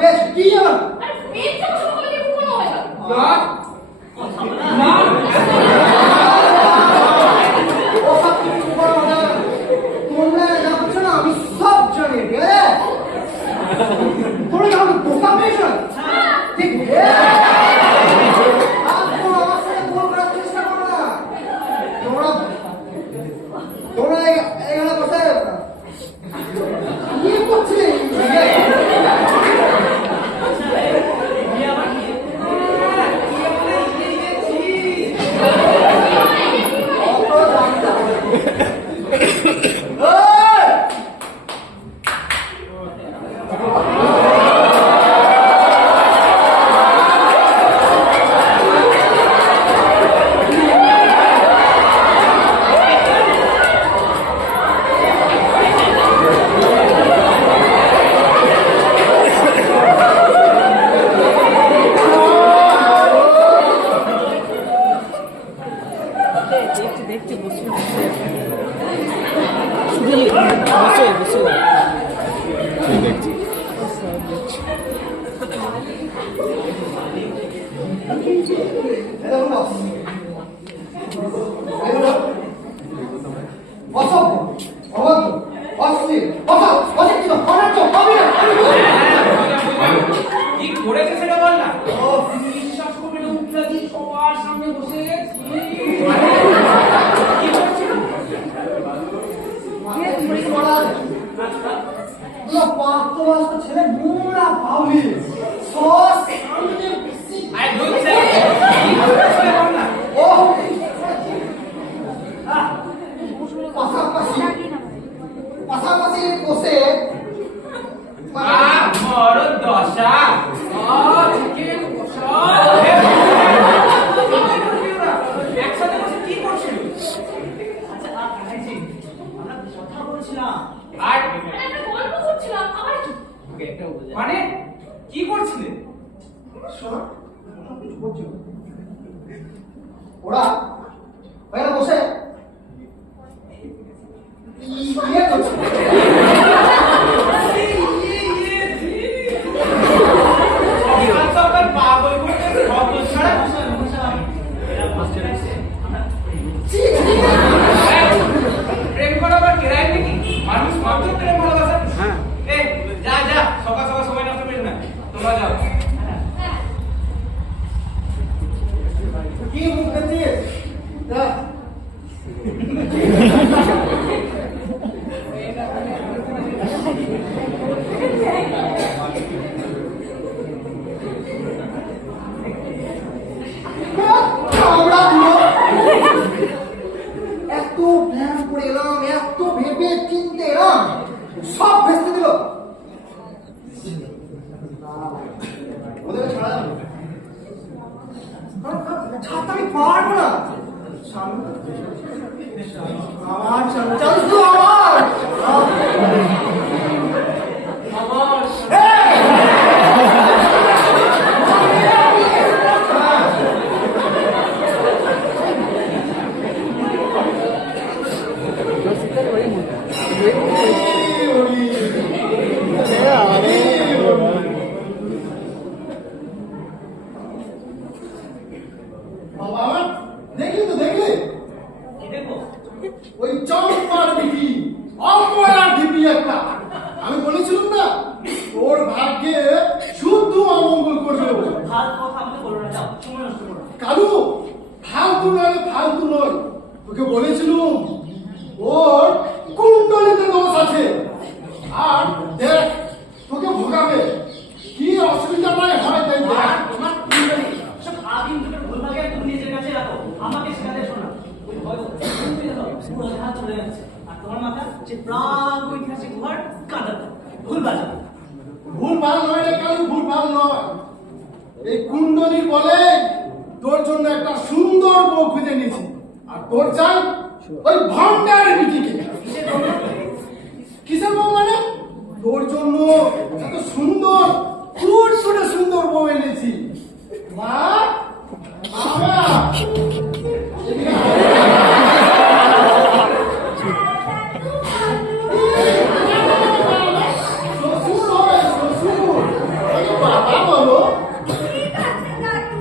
বেশ কি আর আরে পেট সমস্যা হলে কি কোনো হয় না না ও সব কিছু করো না তোমরা যা করছো না আমি সব জানি ঠিক আছে তোমরা যা বোকা পেয়েছ ঠিক তোমরা এখানে বসে কি করছিলে ছেলে বুড়া পাবলি সস পাশাপাশি বসে দশা একসাথে বসে কি করছিল? আমরা কথা বলছিলাম আর একটা গল্প করছিলাম আবার কি মানে কি করছিলে? ওরা ওখানে বসে ইয়ে করছে প্রেম করাবার কেরাই নাকি? মানুষ মাত্র প্রেম ভালোবাসে। যা যা সকাল সকাল সময় নষ্ট করিস না, তোমরা যাও। কি মুখ দেখছিস এত প্ল্যান করে এলাম এত ভেবে চিনতে এলাম সব ভেস্তে দিল ওদের ছাড়া ছাড়তে আমি পারবো না আমার চাল তো আমার দেখলি তো দেখলি ওই চম্পার দিদি অপয়ার দিদি একটা আমি বলেছিলাম না ওর ভাগ্যে শুদ্ধ অমঙ্গল করবে কালু ফালতু নয় তোকে বলেছিলাম ওর কুণ্ডলিতে দোষ আছে আর দেখ তোকে ভোগাবে কি অসুবিধা নয় হয় তাই তোমার কুণ্ডলী সব আদিম যুগের ভুল ভাগে তুমি নিজের কাছে রাখো আমাকে শেখাতে শোনা ওই ভয় পুরো হাত চলে যাচ্ছে আর তোমার মাথা যে প্রাগ ঐতিহাসিক গুহার কাঁদাতে ভুল ভাল নয় রে কালু ভুল ভাল নয় এই কুণ্ডলী বলে তোর জন্য একটা সুন্দর বউ খুঁজে নিয়েছি আর তোর চাই ওই ভণ্ডার বিটিকে কিসের বউ মানে তোর জন্য এত সুন্দর ফুটফুটে সুন্দর বউ এনেছি মা বাবা শ্বশুর হয় শ্বশুর বলো। ঠিক আছে কাকু।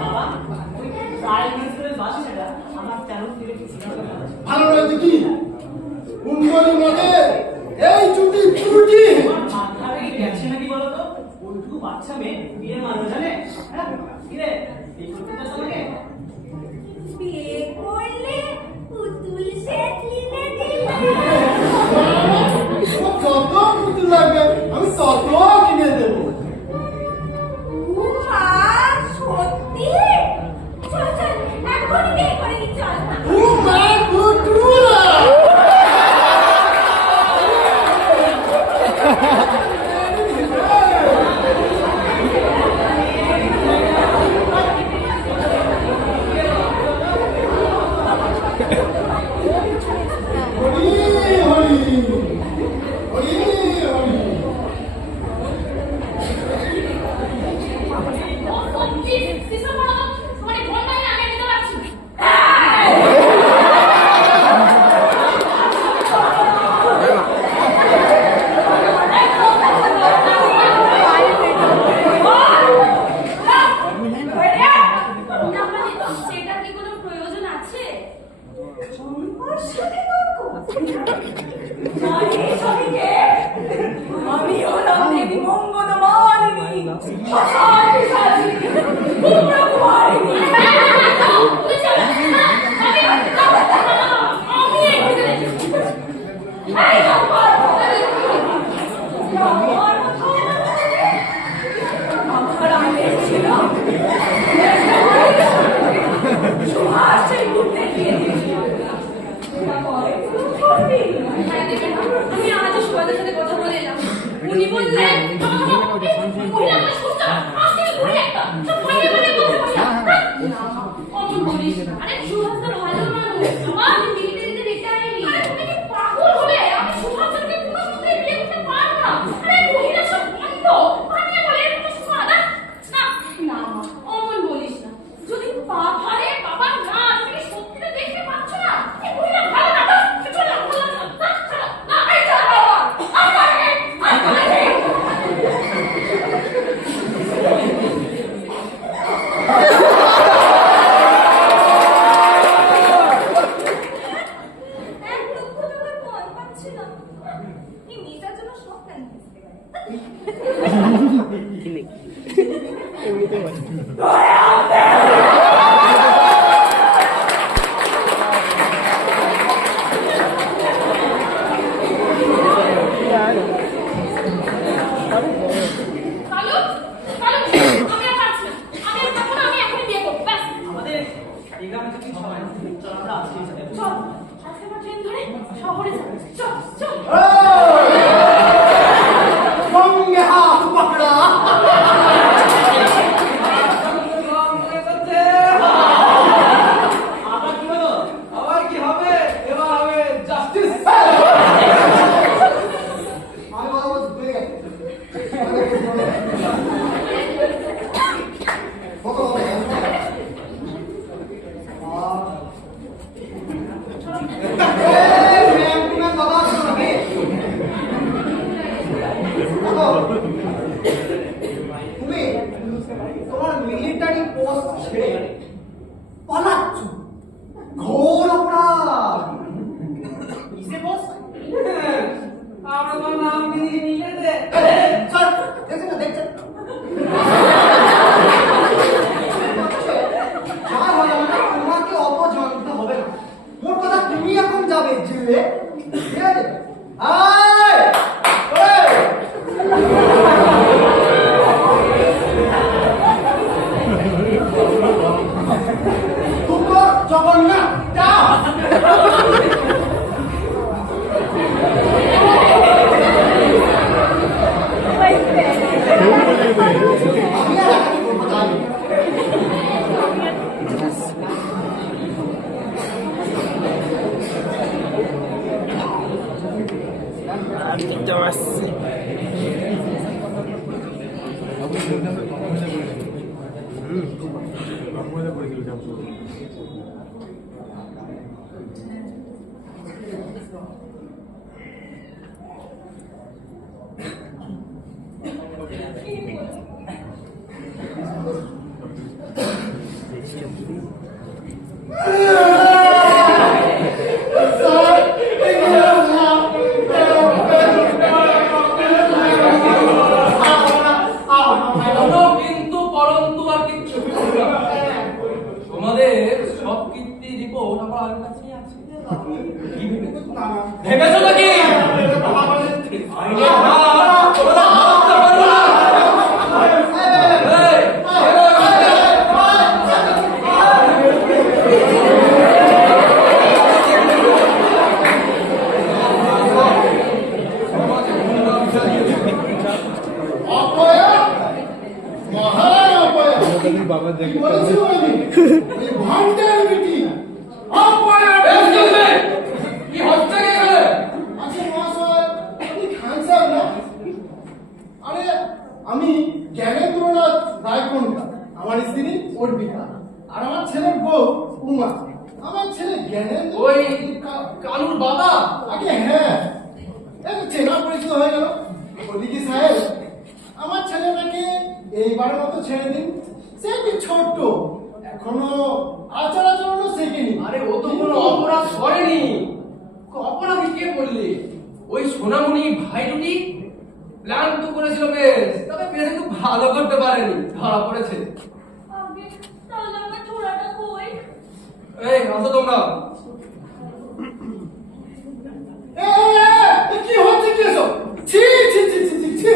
বাবা ওই প্রাইমারি বাচ্চাটা আমার চ্যানেল থেকে ভালো রয়েছে কি কুণ্ডলী মতে এই চুটি চুটি মাথা থেকে গেছে নাকি বলো তো? ওইটুকু বাচ্চা মেয়ে বিয়ে মানুষ জানে? হ্যাঁ কি রে এই করতে চাস আমাকে? বিয়ে করলে পুতুল সেটলিনে দিলে। যত পুতুল লাগবে আমি তত কিনে দেবো। উমা সত্যি? চল চল এখনই বিয়ে করে নি চল না। ও মা পুতুলা হরি হরি হরি হরি ও সত্যি কিসব বলো মানে বললাই আমি নিতে পারছি না। সেটার কি কোনো প্রয়োজন আছে? আমার সাথে আমি হলাম দেবী মঙ্গলমালিনী সাথে সাথে কুমারিনী। আমি আজ সুবাদের সাথে কথা বলে এলাম। উনি বললেন মহিলা মানুষ সুস্থ আজকে ঘুরে একটা সব ভয়ে ভয়ে কথা বললাম। অমন বলিস না। আরে সুভাষ তো ভালো মানুষ। আমার মিলিটারিতে রিটায়ারি। আরে তুমি কি পাগল হলে? আমি সুভাষকে কোনো মতে বিয়ে করতে পারবো না। আরে মহিলা সব বন্ধ। আমি বলে এরকম শোনা না। না না অমন বলিস না। যদি আরে বাবা না তুমি সত্যিটা দেখতে পাচ্ছ না? এই মহিলা ভালো না তো কিছু না বললাম না। না এই যা বাবা আমারে এক লক্ষ টাকা কল পাচ্ছি না। এই মেয়েটার জন্য সব প্ল্যান করতে পারে। কালু কালু আমি আর পারছি না। আমি আর পারবো না। আমি এখনই বিয়ে করবো ব্যাস। আমাদের এই গ্রামে তো কিছু হয় না। চল আমরা আজকে সাথে চল আজকে আমার ট্রেন ধরে শহরে যাবো। চল চল সঙ্গে হাত পাকড়া আবার কি হলো? আবার কি হবে? এবার হবে জাস্টিস। আমি বাবা ভুলে গেছি কত হবে তুমি তোমার মিলিটারি পোস্ট ছেড়ে পালাচ্ছ ঘোর অপরাধ কিসে বস? আমরা তো নাম দিয়ে নিয়ে দে। স্যার দেখছেন না দেখছেন যা হলাম না তোমাকে অত জানতে হবে না মোট কথা তুমি এখন যাবে জেলে ঠিক আছে আয় ওই তোমরা জগন্নাথ যাও আমি আর একাই করবো তাই কোনো কিন্তু পরন্তু আর কিচ্ছু না। তোমাদের সব কীর্তি রিপোর্ট আমার আগের কাছেই আছে। কি ভেবেছো? ভেবেছো নাকি? অপয়া, মহান অপয়া। কি বলেছিল আমি? ওই ভণ্ডের বেটি, অপয়া বেটি। কি হচ্ছে কি এখানে? আচ্ছা মহাশয়, আপনি খান সাহেব না? আরে আমি জ্ঞানেন্দ্রনাথ রায়কোন্ডা, আমার স্ত্রী অর্পিতা, আর আমার ছেলের বউ উমা। আমার ছেলে জ্ঞানেন্দ্র ওই কালুর বাবা? আগে হ্যাঁ, এই তো চেনা পরিচিত হয়ে গেল। ওদিকে সাহেব, আমার ছেলেটাকে এইবারের মতো ছেড়ে দিন। সে কি ছোট্ট, এখনো আচার আচরণও শেখেনি। আরে ও তো কোনো অপরাধ করেনি। অপরাধী কে বললি? ওই সোনামণি ভাই দুটি প্ল্যান তো করেছিল বেশ, তবে বেশ একটু ভালো করতে পারেনি, ধরা পড়েছে। আগে তাহলে আমার ছোড়াটা কই? এই আসো তোমরা। কি হচ্ছে কি এসব? ছি ছি ছি ছি ছি ছি,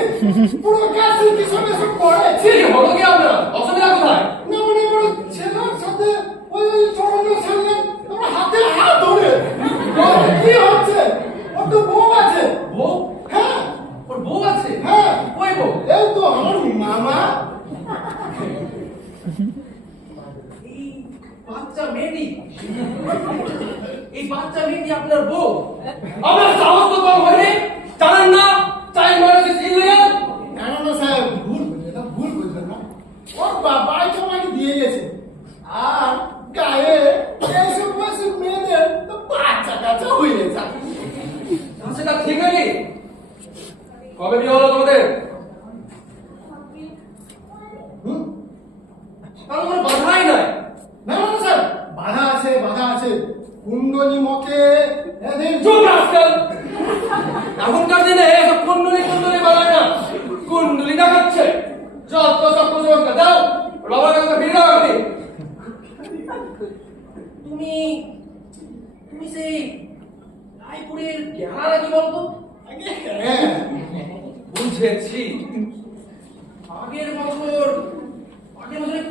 পুরো গাছ কি সব এসব করে? ছি, কি হলো কি আপনার? অসুবিধা কোথায়? না মনে করো ছেলের সাথে ওই চরণের সামনে তোমরা হাতে হাত ধরে কি হচ্ছে? ওর তো বউ আছে। বউ? হ্যাঁ ওর বউ আছে? হ্যাঁ, কই বউ? এই তো আমার মামা। এই বাচ্চা মেয়েটি, এই বাচ্চা মেয়েটি আপনার বউ? আপনার সাহস তো কম হয়নি? জানেন না চাইল্ড ম্যারেজ ইজ ইলিগাল? না না না সাহেব, ভুল বুঝলেন না, ভুল বুঝলেন না। ওর বাবাই তো আমাকে দিয়ে গেছে। আর গায়ে এইসব বয়সের মেয়েদের তো বাচ্চা কাচ্চা হয়ে যায়। সেটা ঠিক নাকি? কবে বিয়ে হলো তোমাদের? হুম? কারণ কোনো বাধাই নাই। না না না স্যার, বাধা আছে, বাধা আছে। কুণ্ডলী মতে এদের চুপ রাস্কেল! এখনকার দিনে এসব কুণ্ডলি কুণ্ডলি বানায় না, কুণ্ডলি দেখাচ্ছে। যত সব কুসংস্কার যাও, ওর বাবার কাছে ফিরে যাও আপনি। তুমি তুমি সেই রায়পুরের জ্ঞানা নাকি বলতো? হ্যাঁ, বুঝেছি। আগের বছর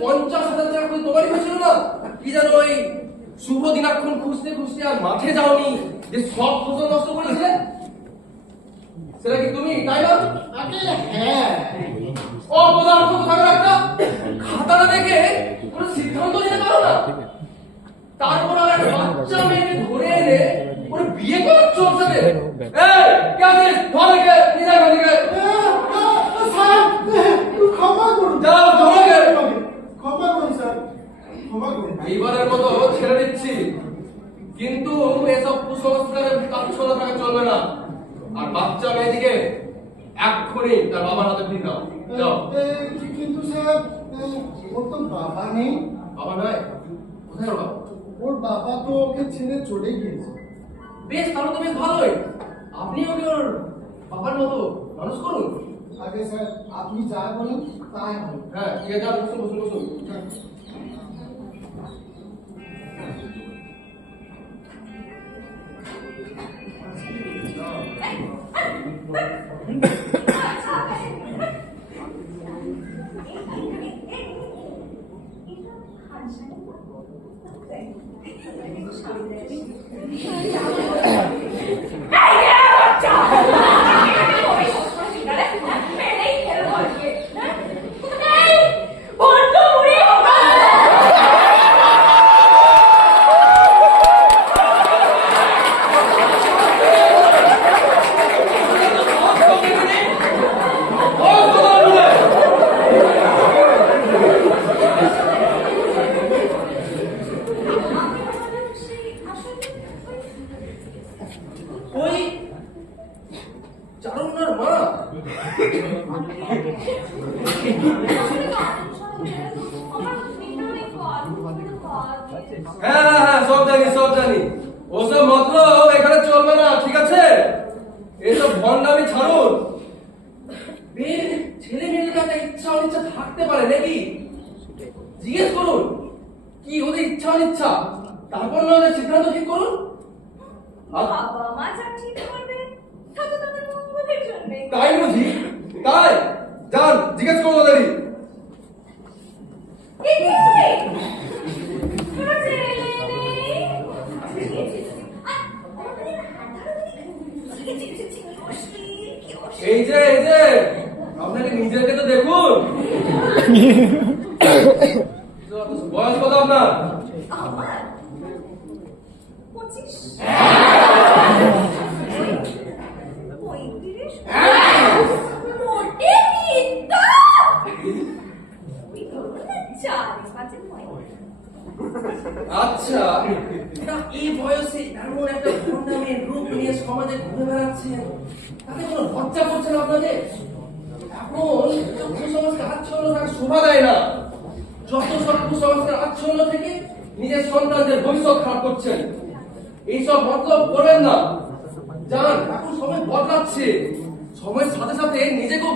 50,000 টাকা করে তোমারই হয়েছিল না? কি জানো ওই শুভ দিনাক্ষণ খুঁজতে খুঁজতে আর মাঠে যাওনি, যে সব ফসল নষ্ট করেছিলে? সেটা কি তুমি, তাই না? আগে হ্যাঁ। অপদার্থ কোথাকার একটা! খাতাটা দেখে কোনো সিদ্ধান্ত নিতে পারো না। তারপর আর একটা বাচ্চা মেয়েকে ধরে এনে ওর বিয়ে করার চোখ সাথে। এই কে আছিস? ধর একে, নিয়ে যা এখান থেকে। স্যার, ক্ষমা করুন। যাও, তোমাকে। ক্ষমা করুন স্যার, ক্ষমা করুন। এইবারের মতো ছেড়ে দিচ্ছি, কিন্তু এসব কুসংস্কারের তাচ্ছল্য থাকা চলবে না। আর বাচ্চা মেয়েদিকে এক্ষুনি তার বাবার হাতে ফিরে দাও। যাও। কিন্তু স্যার, ওর তো বাবা নেই। বাবা নয়? কোথায় ওর বাবা? ওর বাবা তো ওকে ছেড়ে চলে গিয়েছে। বেশ, তাহলে তো বেশ ভালোই। আপনি ওকে ওর বাবার মতো মানুষ করুন। আগে স্যার, আপনি যা বলেন তাই হবে। হ্যাঁ, ঠিক আছে, যাও, বসুন বসুন বসুন। ওই চারুন্নার মা। আমার হ্যাঁ হ্যাঁ হ্যাঁ, সব জানি ওসব মতলব এখানে চলবে না, ঠিক আছে? এসব ভণ্ডামি ছাড়ুন। ছেলে মেয়েদের একটা ইচ্ছা অনিচ্ছা থাকতে পারে নাকি? জিজ্ঞেস করুন কি ওদের ইচ্ছা অনিচ্ছা, তারপর না ওদের সিদ্ধান্ত ঠিক করুন। বাবা মা যা ঠিক করবে তা তো তাদের মঙ্গলের জন্য। তাই বুঝি? তাই যান জিজ্ঞেস করুন ওদেরই। এই যে আপনাকে নিজেকে তো দেখুন। বয়স কত আপনার? আমার 25 35 মোটে মিথ্যা। ওই ধরুন না 4-5 পয়েন্ট। আচ্ছা, না এই বয়সে এমন একটা ভণ্ডামের রূপ নিয়ে সমাজে ঘুরে বেড়াচ্ছেন, তাতে কোনো লজ্জা করছে না আপনাদের? এখন কুসংস্কার আচ্ছন্ন থাকা শোভা দেয় না। যত সব কুসংস্কার আচ্ছন্ন থেকে নিজের সন্তানদের ভবিষ্যৎ খারাপ করছেন। এইসব মতলব করবেন না। যান, এখন সময় বদলাচ্ছে, সময়ের সাথে সাথে নিজেকেও